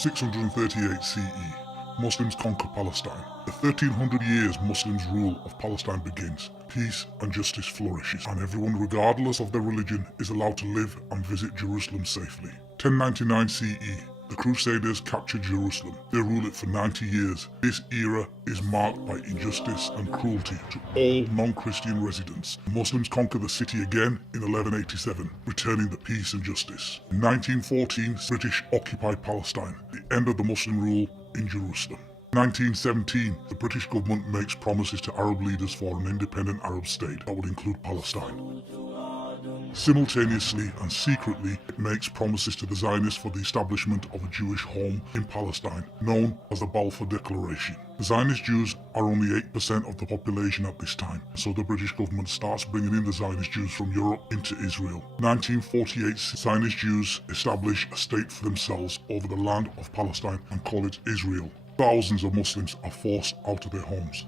638 CE, Muslims conquer Palestine. The 1300 years Muslims' rule of Palestine begins. Peace and justice flourishes, and everyone, regardless of their religion, is allowed to live and visit Jerusalem safely. 1099 CE, the Crusaders capture Jerusalem. They rule it for 90 years. This era is marked by injustice and cruelty to all non-Christian residents. The Muslims conquer the city again in 1187, returning the peace and justice. In 1914, British occupied Palestine, the end of the Muslim rule in Jerusalem. 1917, the British government makes promises to Arab leaders for an independent Arab state that would include Palestine. Simultaneously and secretly, it makes promises to the Zionists for the establishment of a Jewish home in Palestine, known as the Balfour Declaration. The Zionist Jews are only 8% of the population at this time, so the British government starts bringing in the Zionist Jews from Europe into Israel. 1948, Zionist Jews establish a state for themselves over the land of Palestine and call it Israel. Thousands of Muslims are forced out of their homes.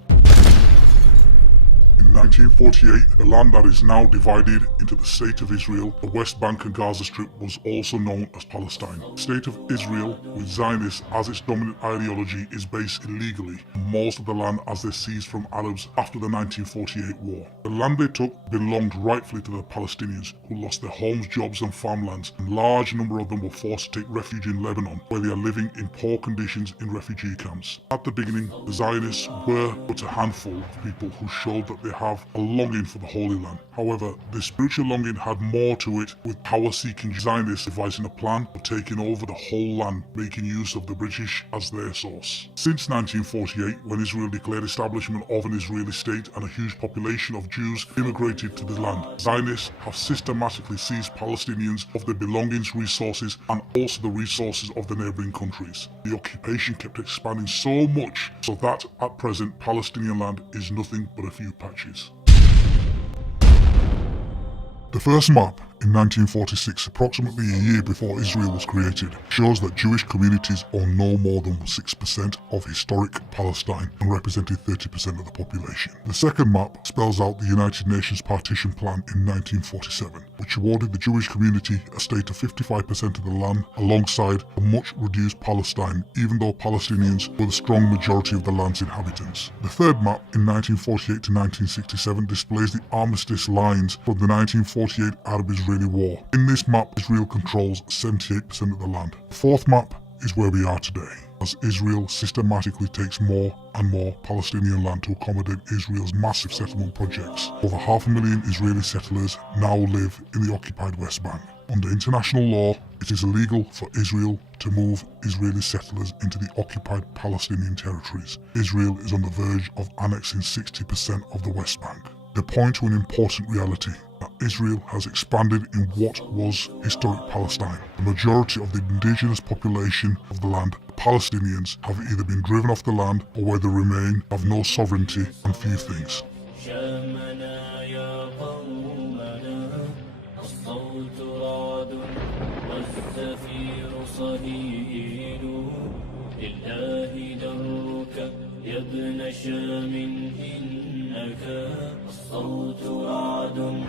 In 1948, the land that is now divided into the State of Israel, the West Bank and Gaza Strip, was also known as Palestine. The State of Israel, with Zionists as its dominant ideology, is based illegally on most of the land as they seized from Arabs after the 1948 war. The land they took belonged rightfully to the Palestinians, who lost their homes, jobs and farmlands, and a large number of them were forced to take refuge in Lebanon, where they are living in poor conditions in refugee camps. At the beginning, the Zionists were but a handful of people who showed that they have a longing for the Holy Land. However, this spiritual longing had more to it, with power-seeking Zionists devising a plan of taking over the whole land, making use of the British as their source. Since 1948, when Israel declared establishment of an Israeli state and a huge population of Jews immigrated to the land, Zionists have systematically seized Palestinians of their belongings, resources, and also the resources of the neighbouring countries. The occupation kept expanding so much so that at present Palestinian land is nothing but a few patches. The first map in 1946, approximately a year before Israel was created, shows that Jewish communities own no more than 6% of historic Palestine and represented 30% of the population. The second map spells out the United Nations Partition Plan in 1947, which awarded the Jewish community a state of 55% of the land alongside a much reduced Palestine, even though Palestinians were the strong majority of the land's inhabitants. The third map in 1948 to 1967 displays the armistice lines from the 1948 Arab-Israeli War. In this map, Israel controls 78% of the land. The fourth map is where we are today, as Israel systematically takes more and more Palestinian land to accommodate Israel's massive settlement projects. Over 500,000 Israeli settlers now live in the occupied West Bank. Under international law, it is illegal for Israel to move Israeli settlers into the occupied Palestinian territories. Israel is on the verge of annexing 60% of the West Bank. They point to an important reality, that Israel has expanded in what was historic Palestine. The majority of the indigenous population of the land, the Palestinians, have either been driven off the land or where they remain have no sovereignty and few things. يا ابن شام إنك الصوت رعد